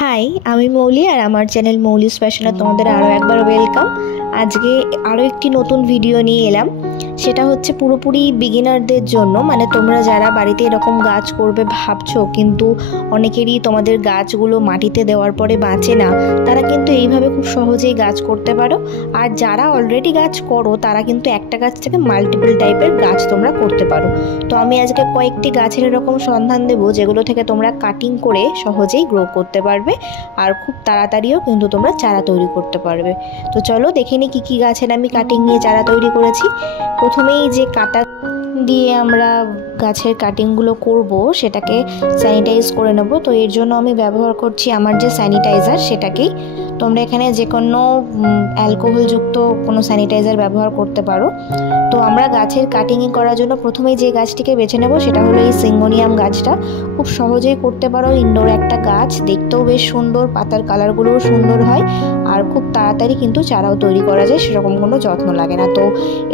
High, আমি মৌলি আর আমার channel মৌলিস ফ্যাশনে তোমাদের আরও একবার ওয়েলকাম। আজকে আরও একটি নতুন ভিডিও নিয়ে এলাম। সেটা হচ্ছে পুরোপুরি বিগিনারদের জন্য, মানে তোমরা যারা বাড়িতে এরকম গাছ করবে ভাবছো, কিন্তু অনেকেরই তোমাদের গাছগুলো মাটিতে দেওয়ার পরে বাঁচে না, তারা কিন্তু এইভাবে খুব সহজেই গাছ করতে পারো। আর যারা অলরেডি গাছ করো তারা কিন্তু একটা গাছ থেকে মাল্টিপল টাইপের গাছ তোমরা করতে পারো। তো আমি আজকে কয়েকটি গাছের এরকম সন্ধান দেবো যেগুলো থেকে তোমরা কাটিং করে সহজেই গ্রো করতে পারবে, আর খুব তাড়াতাড়িও কিন্তু তোমরা চারা তৈরি করতে পারবে। তো চলো দেখে নিই কী কী গাছের আমি কাটিং নিয়ে চারা তৈরি করেছি। প্রথমেই যে কাটা দিয়ে আমরা গাছের কাটিংগুলো করব সেটাকে স্যানিটাইজ করে নেব। তো এর জন্য আমি ব্যবহার করছি আমার যে স্যানিটাইজার, সেটাকেই। তোমরা এখানে যে কোনো অ্যালকোহলযুক্ত কোনো স্যানিটাইজার ব্যবহার করতে পারো। তো আমরা গাছের কাটিং করার জন্য প্রথমেই যে গাছটিকে বেছে নেব সেটা হলো এই সিঙ্গোনিয়াম গাছটা। খুব সহজেই করতে পারো, ইনডোর একটা গাছ, দেখতেও বেশ সুন্দর, পাতার কালারগুলোও সুন্দর হয়, আর খুব তাড়াতাড়ি কিন্তু চারাও তৈরি করা যায়, সেরকম কোনো যত্ন লাগে না। তো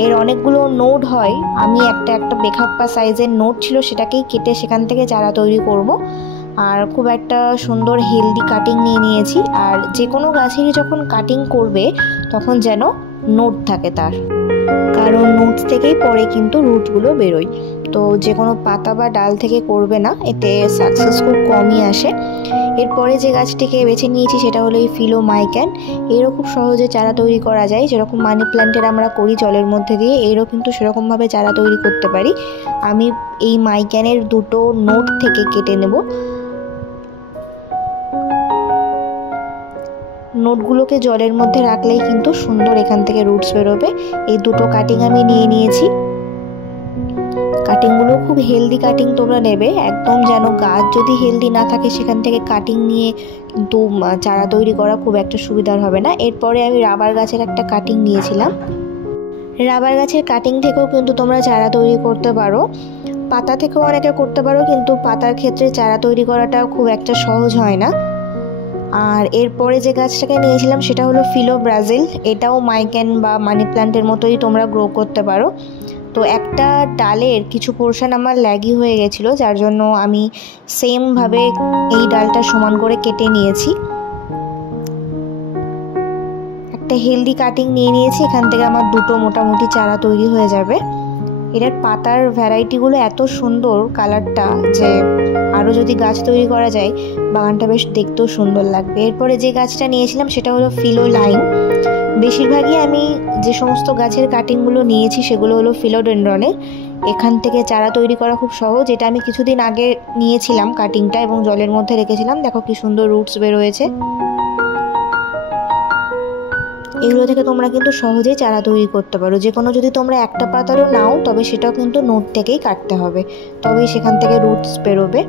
এর অনেকগুলো নোড হয়, আমি একটা বেখাপ্পা সাইজের নোড ছিল সেটাকেই কেটে সেখান থেকে চারা তৈরি করব। আর খুব একটা সুন্দর হেলদি কাটিং নিয়ে নিয়েছি। আর যে কোনো গাছেরই যখন কাটিং করবে তখন যেন নোড থাকে তার, কারণ নোটস থেকেই পরে কিন্তু রুটগুলো বেরোয়। তো যে কোনো পাতা বা ডাল থেকে করবে না, এতে সাকসেস খুব কমই আসে। এরপরে যে গাছটিকে বেছে নিয়েছি সেটা হলো এই ফিলোমাইক্যান। এরও খুব সহজে চারা তৈরি করা যায়, যেরকম মানি প্ল্যান্টের আমরা করি জলের মধ্যে দিয়ে, এরও কিন্তু সেরকমভাবে চারা তৈরি করতে পারি। আমি এই মাইক্যানের দুটো নোট থেকে কেটে নেব। নোটগুলোকে জলের মধ্যে রাখলেই কিন্তু সুন্দর এখান থেকে রুটস বেরোবে। এই দুটো কাটিং আমি নিয়ে নিয়েছি। কাটিংগুলো খুব হেলদি কাটিং তোমরা নেবে, একদম যেন গাছ যদি হেলদি না থাকে সেখান থেকে কাটিং নিয়ে কিন্তু চারা তৈরি করা খুব একটা সুবিধার হবে না। এরপরে আমি রাবার গাছের একটা কাটিং নিয়েছিলাম। রাবার গাছের কাটিং থেকেও কিন্তু তোমরা চারা তৈরি করতে পারো, পাতা থেকেও অনেকে করতে পারো, কিন্তু পাতার ক্ষেত্রে চারা তৈরি করাটা খুব একটা সহজ হয় না। আর এরপরে যে গাছটাকে নিয়েছিলাম সেটা হলো ফিলো ব্রাজিল। এটাও মাইক্যান বা মানি প্ল্যান্টের মতোই তোমরা গ্রো করতে পারো। তো একটা ডালের কিছু পোর্শন আমার ল্যাগি হয়ে গেছিলো, যার জন্য আমি সেমভাবে এই ডালটা সমান করে কেটে নিয়েছি। একটা হেলদি কাটিং নিয়ে নিয়েছি, এখান থেকে আমার দুটো মোটামুটি চারা তৈরি হয়ে যাবে। এটার পাতার ভ্যারাইটিগুলো এত সুন্দর, কালারটা, যে আরও যদি গাছ তৈরি করা যায় বাগানটা বেশ দেখতেও সুন্দর লাগবে। এরপরে যে গাছটা নিয়েছিলাম সেটা হলো ফিলো লাইম। বেশিরভাগই আমি যে সমস্ত গাছের কাটিংগুলো নিয়েছি সেগুলো হলো ফিলোডেন্ড্রনের। এখান থেকে চারা তৈরি করা খুব সহজ। এটা আমি কিছুদিন আগে নিয়েছিলাম কাটিংটা এবং জলের মধ্যে রেখেছিলাম, দেখো কি সুন্দর রুটস বেরোয়েছে। এগুলো থেকে তোমরা কিন্তু সহজেই চারা তৈরি করতে পারো। যে কোনো যদি তোমরা একটা পাতারও নাও তবে সেটাও কিন্তু নোট থেকেই কাটতে হবে, তবেই সেখান থেকে রুটস বেরোবে।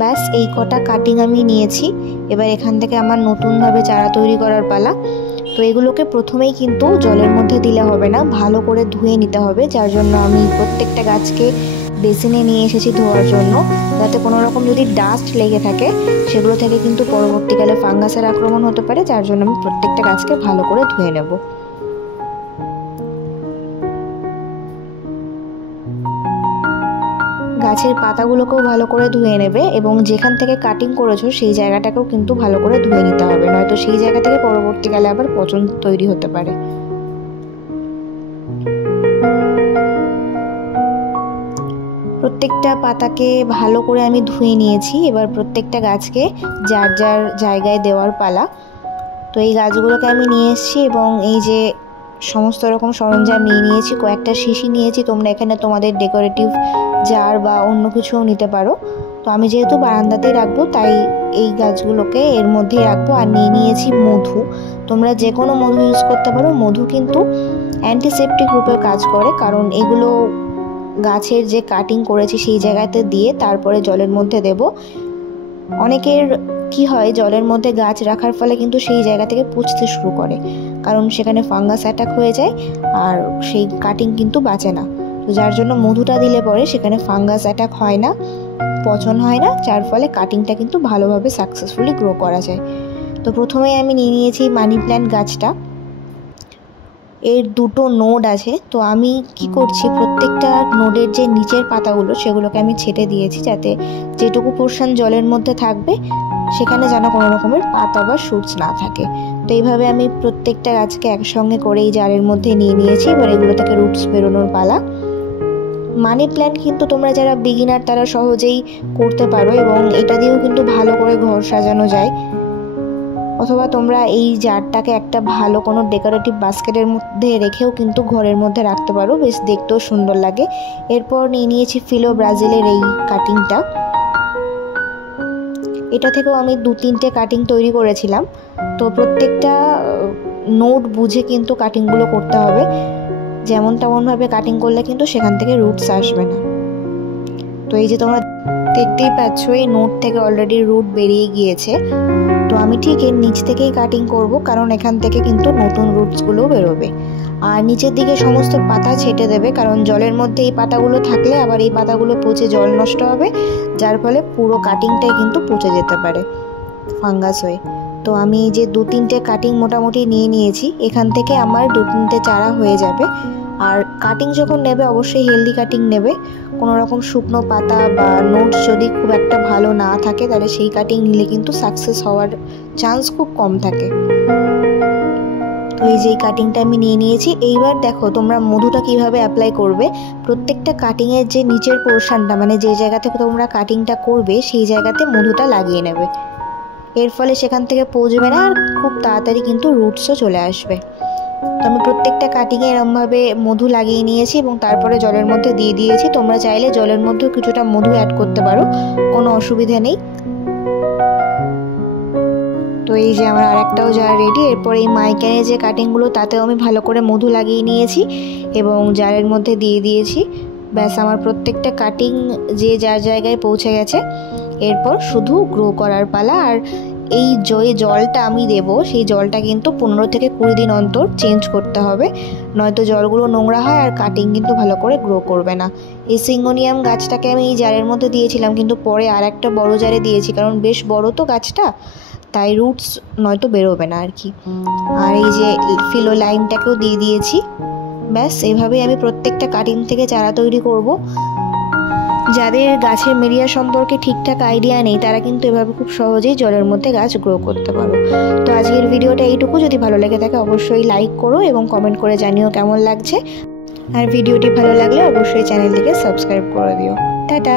ব্যাস এই কটা কাটিং আমি নিয়েছি। এবার এখান থেকে আমার নতুনভাবে চারা তৈরি করার পালা। তো এগুলোকে প্রথমেই কিন্তু জলের মধ্যে দিলে হবে না, ভালো করে ধুয়ে নিতে হবে, যার জন্য আমি প্রত্যেকটা গাছকে বেসিনে নিয়ে এসেছি ধোয়ার জন্য, যাতে কোনো রকম যদি ডাস্ট লেগে থাকে সেগুলো থেকে কিন্তু পরবর্তীকালে ফাঙ্গাসের আক্রমণ হতে পারে, যার জন্য আমি প্রত্যেকটা গাছকে ভালো করে ধুয়ে নেব। গাছের পাতাগুলোকেও ভালো করে ধুয়ে নেবে, এবং যেখান থেকে কাটিং করেছো সেই জায়গাটাকেও কিন্তু ভালো করে ধুয়ে নিতে হবে, নয়তো সেই জায়গা থেকে পরবর্তীকালে আবার পচন তৈরি হতে পারে। প্রত্যেকটা পাতাকে ভালো করে আমি ধুয়ে নিয়েছি। এবার প্রত্যেকটা গাছকে যার যার জায়গায় দেওয়ার পালা। তো এই গাছগুলোকে আমি নিয়ে এসেছি এবং এই যে সমস্ত রকম সরঞ্জাম নিয়ে নিয়েছি, কয়েকটা শিশি নিয়েছি, তোমরা এখানে তোমাদের ডেকোরেটিভ জার বা অন্য কিছুও নিতে পারো। তো আমি যেহেতু বারান্দাতেই রাখবো তাই এই গাছগুলোকে এর মধ্যেই রাখবো। আর নিয়ে নিয়েছি মধু। তোমরা যে কোনো মধু ইউজ করতে পারো। মধু কিন্তু অ্যান্টিসেপটিক রূপেও কাজ করে, কারণ এগুলো গাছের যে কাটিং করেছি সেই জায়গাতে দিয়ে তারপরে জলের মধ্যে দেব। অনেকের কি হয়, জলের মধ্যে গাছ রাখার ফলে কিন্তু সেই জায়গা থেকে পচতে শুরু করে, কারণ সেখানে ফাঙ্গাস অ্যাটাক হয়ে যায় আর সেই কাটিং কিন্তু বাঁচে না। তো যার জন্য মধুটা দিলে পরে সেখানে ফাঙ্গাস অ্যাটাক হয় না, পচন হয় না, যার ফলে কাটিংটা কিন্তু ভালোভাবে সাকসেসফুলি গ্রো করা যায়। তো প্রথমেই আমি নিয়ে নিয়েছি মানি প্ল্যান্ট গাছটা। এর দুটো নোড আছে। তো আমি কি করছি, প্রত্যেকটা নোডের যে নিচের পাতাগুলো সেগুলোকে আমি ছেটে দিয়েছি, যাতে যেটুকু পোর্শন জলের মধ্যে থাকবে সেখানে যেন কোনো রকমের পাতা বা শুটস না থাকে। তো এইভাবে আমি প্রত্যেকটা গাছকে একসঙ্গে করে এই জারের মধ্যে নিয়ে নিয়েছি। এবার এগুলো থেকে রুটস বেরোনোর পালা। মানি প্ল্যান্ট কিন্তু তোমরা যারা বিগিনার তারা সহজেই করতে পারো, এবং এটা দিয়েও কিন্তু ভালো করে ঘর সাজানো যায়। অথবা তোমরা এই জারটাকে একটা ভালো কোনো ডেকোরেটিভ বাস্কেটের মধ্যে রেখেও কিন্তু ঘরের মধ্যে রাখতে পারো, বেশ দেখতেও সুন্দর লাগে। এরপর নিয়ে নিয়েছি ফিলো ব্রাজিলের এই কাটিংটা। এটা থেকেও আমি 2-3টে কাটিং তৈরি করেছিলাম। তো প্রত্যেকটা নোট বুঝে কিন্তু কাটিংগুলো করতে হবে, যেমন তেমনভাবে কাটিং করলে কিন্তু সেখান থেকে রুটস আসবে না। তো এই যে তোমরা দেখতেই পাচ্ছ এই নোট থেকে অলরেডি রুট বেরিয়ে গিয়েছে। তো আমি ঠিক এর নিচ থেকেই কাটিং করব, কারণ এখান থেকে কিন্তু নতুন রুটসগুলোও বেরোবে। আর নিচের দিকে সমস্ত পাতা ছেটে দেবে, কারণ জলের মধ্যে এই পাতাগুলো থাকলে আবার এই পাতাগুলো পচে জল নষ্ট হবে, যার ফলে পুরো কাটিংটাই কিন্তু পচে যেতে পারে ফাঙ্গাস হয়ে। তো আমি যে 2-3টে কাটিং মোটামুটি নিয়ে নিয়েছি, এখান থেকে আমার 2-3টে চারা হয়ে যাবে। আর কাটিং যখন নেবে অবশ্যই হেলদি কাটিং নেবে। কোনো রকম শুকনো পাতা বা নোটস যদি খুব একটা ভালো না থাকে তাহলে সেই কাটিং নিলে কিন্তু সাকসেস হওয়ার চান্স খুব কম থাকে। তো এই যে কাটিংটা আমি নিয়ে নিয়েছি। এইবার দেখো তোমরা মধুটা কিভাবে অ্যাপ্লাই করবে। প্রত্যেকটা কাটিংয়ের যে নিচের পোর্শনটা, মানে যে জায়গা থেকে তোমরা কাটিংটা করবে সেই জায়গাতে মধুটা লাগিয়ে নেবে। এর ফলে সেখান থেকে পচবে না, আর খুব তাড়াতাড়ি কিন্তু রুটসও চলে আসবে। তো আমি প্রত্যেকটা কাটিংয়ে এরমভাবে মধু লাগিয়ে নিয়েছি এবং তারপরে জলের মধ্যে দিয়ে দিয়েছি। তোমরা চাইলে জলের মধ্যেও কিছুটা মধু অ্যাড করতে পারো, কোনো অসুবিধা নেই। তো এই যে আমার আরেকটাও জার রেডি। এরপর এই মাইক্যানের যে কাটিংগুলো তাতেও আমি ভালো করে মধু লাগিয়ে নিয়েছি এবং জারের মধ্যে দিয়ে দিয়েছি। ব্যাস আমার প্রত্যেকটা কাটিং যে যার জায়গায় পৌঁছে গেছে। এরপর শুধু গ্রো করার পালা। আর এই যে জলটা আমি দেব সেই জলটা কিন্তু 15 থেকে 20 দিন অন্তর চেঞ্জ করতে হবে, নয়তো জলগুলো নোংরা হয় আর কাটিং কিন্তু ভালো করে গ্রো করবে না। এই সিঙ্গোনিয়াম গাছটাকে আমি এই জারের মধ্যে দিয়েছিলাম, কিন্তু পরে আর একটা বড় জারে দিয়েছি, কারণ বেশ বড় তো গাছটা, তাই রুটস নয়তো বেরোবে না আর কি। আর এই যে ফিলো লাইমটাকেও দিয়ে দিয়েছি। ব্যাস এইভাবেই আমি প্রত্যেকটা কাটিং থেকে চারা তৈরি করব। যাদের গাছের মিডিয়া সম্পর্কে ঠিকঠাক আইডিয়া নেই তারা কিন্তু এভাবে খুব সহজেই জলের মধ্যে গাছ গ্রো করতে পারো। তো আজকের ভিডিওটা এইটুকু। যদি ভালো লেগে থাকে অবশ্যই লাইক করো এবং কমেন্ট করে জানিও কেমন লাগছে। আর ভিডিওটি ভালো লাগলে অবশ্যই চ্যানেলটিকে সাবস্ক্রাইব করে দিও। টাটা।